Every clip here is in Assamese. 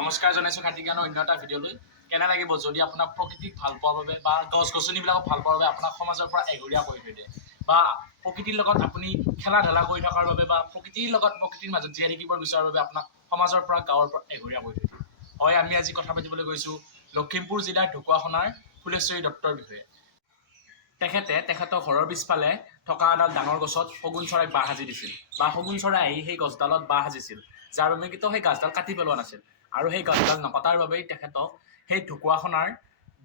নমস্কাৰ জনাইছোঁ খাদ্য জ্ঞানৰ অন্য এটা ভিডিঅ'লৈ। কেনে লাগিব যদি আপোনাক প্ৰকৃতিক ভাল পোৱাৰ বাবে বা গছ গছনিবিলাকক ভাল পোৱাৰ বাবে আপোনাক সমাজৰ পৰা এঘৰীয়া কৰি থৈ দিয়ে, বা প্ৰকৃতিৰ লগত আপুনি খেলা ধূলা কৰি থকাৰ বাবে বা প্ৰকৃতিৰ লগত প্ৰকৃতিৰ মাজত জীয়াই থাকিব বিচৰাৰ বাবে আপোনাক সমাজৰ পৰা গাঁৱৰ পৰা এঘৰীয়া কৰি থৈ দিয়ে। হয়, আমি আজি কথা পাতিবলৈ গৈছোঁ লখিমপুৰ জিলাৰ ঢকুৱাখানাৰ ফুলেশ্বৰী দত্তৰ বিষয়ে। তেখেতৰ ঘৰৰ পিছফালে থকা এডাল ডাঙৰ গছত শগুন চৰাইক বাহ সাজি দিছিল, বা শগুন চৰাই আহি সেই গছডালত বাহ সাজিছিল, যাৰ বাবে কিন্তু সেই গছডাল কাটি পেলোৱা নাছিল। আৰু সেই গছডাল নকটাৰ বাবেই তেখেতক সেই ঢকুৱাখানাৰ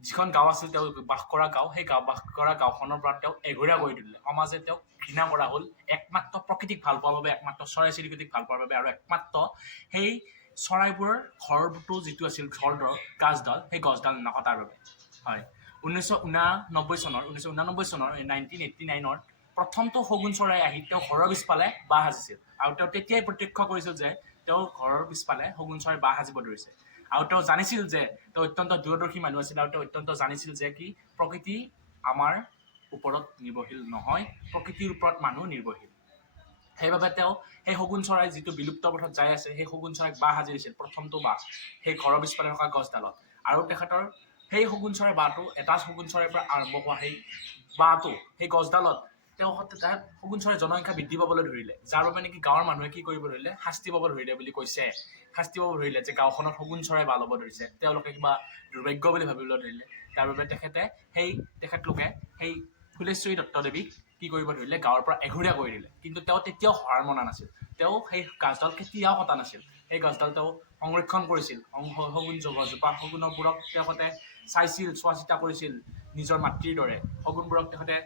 যিখন গাঁও আছিল, তেওঁ বাস কৰা গাঁও, সেই বাস কৰা গাঁওখনৰ পৰা তেওঁক এঘৰীয়া কৰি দিলে। সমাজে তেওঁক ঘৃণা কৰা হ'ল একমাত্ৰ প্ৰকৃতিক ভাল পোৱাৰ বাবে, একমাত্ৰ চৰাই চিৰিকটিক ভাল পোৱাৰ বাবে, আৰু একমাত্ৰ সেই চৰাইবোৰৰ ঘৰটো যিটো আছিল ঘৰডৰ গাছডাল, সেই গছডাল নকটাৰ বাবে। হয়, 1989 চনৰ 1989 প্ৰথমটো শগুন চৰাই আহি তেওঁ ঘৰৰ পিছফালে বাহ সাজিছিল, আৰু তেওঁ তেতিয়াই প্ৰত্যক্ষ কৰিছিল যে তেওঁৰ ঘৰৰ পিছফালে শগুন চৰাই বাহ সাজিব ধৰিছে। আৰু তেওঁ জানিছিল যে তেওঁ অত্যন্ত দূৰদৰ্শী মানুহ আছিল, আৰু তেওঁ অত্যন্ত জানিছিল যে কি প্ৰকৃতি আমাৰ ওপৰত নিৰ্ভৰশীল নহয়, প্ৰকৃতিৰ ওপৰত মানুহ নিৰ্ভৰশীল। সেইবাবে তেওঁ সেই শগুন চৰাই যিটো বিলুপ্ত পথত যাই আছে, সেই শগুন চৰাইক বাহ সাজি দিছিল, প্ৰথমটো বাহ সেই ঘৰৰ পিছফালে থকা গছডালত। আৰু তেখেতৰ সেই শগুন চৰাই বাহটো, এটা শগুন চৰাইৰ পৰা আৰম্ভ হোৱা সেই বাহটো, সেই গছডালত তেওঁ শগুন চৰাইৰ জনসংখ্যা বৃদ্ধি পাবলৈ ধৰিলে, যাৰ বাবে নেকি গাঁৱৰ মানুহে কি কৰিব ধৰিলে, শাস্তি পাব ধৰিলে বুলি কৈছে। শাস্তি পাব ধৰিলে যে গাঁওখনত শগুন চৰাই বাহ ল'ব ধৰিছে, তেওঁলোকে কিবা দুৰ্ভাগ্য বুলি ভাবিবলৈ ধৰিলে। তাৰ বাবে তেখেতলোকে সেই ফুলেশ্বৰী দত্তদেৱীক কি কৰিব ধৰিলে, গাঁৱৰ পৰা এঘৰীয়া কৰি দিলে। কিন্তু তেওঁ তেতিয়াও হাৰ মনা নাছিল, তেওঁ সেই গছডাল কেতিয়াও কটা নাছিল। সেই গছডাল তেওঁ সংৰক্ষণ কৰিছিল, শগুন গছজোপা শগুনবোৰক তেখেতে চাইছিল, চোৱা চিতা কৰিছিল নিজৰ মাতৃৰ দৰে। শগুনবোৰক তেখেতে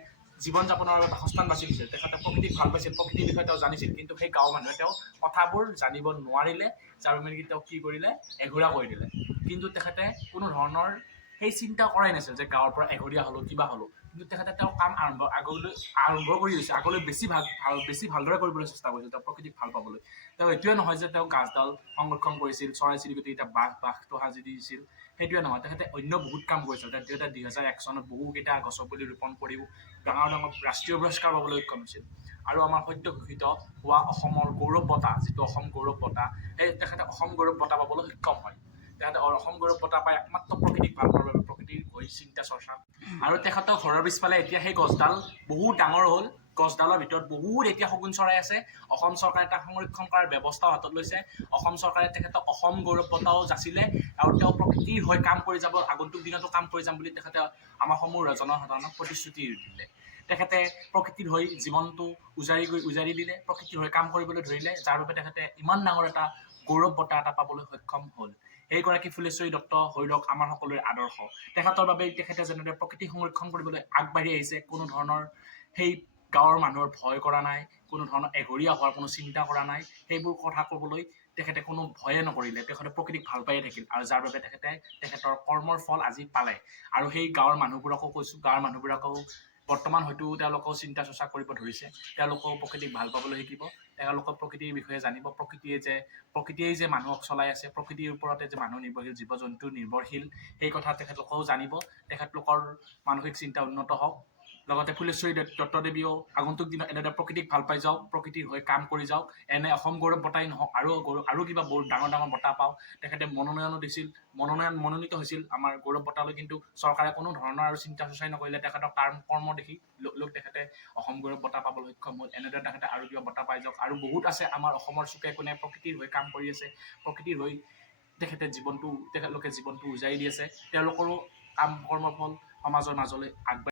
জীৱন যাপনৰ বাবে বাসস্থান বাছি দিছিল, তেখেতে প্ৰকৃতিক ভাল পাইছিল, প্ৰকৃতিৰ বিষয়ে তেওঁ জানিছিল। কিন্তু সেই গাঁৱৰ মানুহে তেওঁ কথাবোৰ জানিব নোৱাৰিলে, যাৰ বাবে নেকি তেওঁ কি কৰিলে, এঘৰীয়া কৰি দিলে। কিন্তু তেখেতে কোনো ধৰণৰ সেই চিন্তা কৰাই নাছিল যে গাঁৱৰ পৰা এঘৰীয়া হ'লোঁ, কিবা হ'লোঁ। কিন্তু তেখেতে তেওঁৰ কাম আৰম্ভ কৰি দিছে, আগলৈ বেছি ভালদৰে কৰিবলৈ চেষ্টা কৰিছিল, তেওঁ প্ৰকৃতিক ভাল পাবলৈ। তেওঁ এইটোৱে নহয় যে তেওঁ গাছডাল সংৰক্ষণ কৰিছিল, চৰাই চিৰিকটি এতিয়া বাঘটো সাজি দিছিল, সেইটোৱে নহয়, তেখেতে অন্য বহুত কাম কৰিছিল। তেখেতে 2001 চনত বহুকেইটা গছৰ পুলি ৰোপণ কৰিও ডাঙৰ ডাঙৰ ৰাষ্ট্ৰীয় পুৰস্কাৰ পাবলৈ সক্ষম হৈছিল। আৰু আমাৰ সদ্য ঘোষিত হোৱা অসমৰ গৌৰৱ বঁটা, যিটো অসম গৌৰৱ বঁটা, সেই তেখেতে অসম গৌৰৱ বঁটা পাবলৈ সক্ষম হয়। তেখেতে অসম গৌৰৱ বঁটা পায় একমাত্ৰ প্ৰকৃতিক ভাল পোৱাৰ বাবে, প্ৰকৃতিৰ হৈ চিন্তা চৰ্চা। আৰু তেখেতৰ ঘৰৰ পিছফালে এতিয়া সেই গছডাল বহুত ডাঙৰ হ'ল, গছডালৰ ভিতৰত বহুত এতিয়া শগুন চৰাই আছে। অসম চৰকাৰে তাক সংৰক্ষণ কৰাৰ ব্যৱস্থাও হাতত লৈছে। অসম চৰকাৰে তেখেতক অসম গৌৰৱ বঁটাও যাচিলে, আৰু তেওঁ প্ৰকৃতিৰ হৈ কাম কৰি যাব, আগন্তুক দিনতো কাম কৰি যাম বুলি তেখেতে আমাৰ সমূহ জনসাধাৰণক প্ৰতিশ্ৰুতি দিলে। তেখেতে প্ৰকৃতিৰ হৈ জীৱনটো উজাৰি দিলে, প্ৰকৃতিৰ হৈ কাম কৰিবলৈ ধৰিলে, যাৰ বাবে তেখেতে ইমান ডাঙৰ এটা গৌৰৱ বঁটা এটা পাবলৈ সক্ষম হ'ল। এইগৰাকী ফুলেশ্বৰী দত্ত হৈৰক আমাৰ সকলোৰে আদৰ্শ। তেখেতৰ বাবেই তেখেতে যেনেদৰে প্ৰকৃতি সংৰক্ষণ কৰিবলৈ আগবাঢ়ি আহিছে, কোনো ধৰণৰ সেই গাঁৱৰ মানুহৰ ভয় কৰা নাই, কোনো ধৰণৰ এঘৰীয়া হোৱাৰ কোনো চিন্তা কৰা নাই, সেইবোৰ কথা ক'বলৈ তেখেতে কোনো ভয়ে নকৰিলে। তেখেতে প্ৰকৃতিক ভাল পায়ে থাকিল, আৰু যাৰ বাবে তেখেতৰ কৰ্মৰ ফল আজি পালে। আৰু সেই গাঁৱৰ মানুহবোৰকো কৈছোঁ, গাঁৱৰ মানুহবোৰকো বৰ্তমান হয়তো তেওঁলোকেও চিন্তা চৰ্চা কৰিব ধৰিছে, তেওঁলোকেও প্ৰকৃতিক ভাল পাবলৈ শিকিব, তেওঁলোকক প্ৰকৃতিৰ বিষয়ে জানিব, প্ৰকৃতিয়েই যে মানুহক চলাই আছে, প্ৰকৃতিৰ ওপৰতে যে মানুহ নিৰ্ভৰশীল, জীৱ জন্তু নিৰ্ভৰশীল, সেই কথা তেখেতলোকেও জানিব। তেখেতলোকৰ মানসিক চিন্তা উন্নত হওক। লগতে ফুলেশ্বৰী দত্তদেৱীয়েও আগন্তুক দিনত এনেদৰে প্ৰকৃতিক ভাল পাই যাওক, প্ৰকৃতিৰ হৈ কাম কৰি যাওক, এনে অসম গৌৰৱ বঁটাই নহওক আৰু কিবা বহুত ডাঙৰ ডাঙৰ বঁটা পাওক। তেখেতে মনোনীত হৈছিল আমাৰ গৌৰৱ বঁটালৈ, কিন্তু চৰকাৰে কোনো ধৰণৰ আৰু চিন্তা চৰ্চাই নকৰিলে। তেখেতৰ কৰ্ম দেখি লোক তেখেতে অসম গৌৰৱ বঁটা পাবলৈ সক্ষম হ'ল। এনেদৰে তেখেতে আৰু কিবা বঁটা পাই যাওক। আৰু বহুত আছে আমাৰ অসমৰ চুকে কোণে প্ৰকৃতিৰ হৈ কাম কৰি আছে, প্ৰকৃতিৰ হৈ তেখেতলোকে জীৱনটো উজাৰি দি আছে। তেওঁলোকৰো কৰ্মফল সমাজৰ মাজলৈ আগবাঢ়ি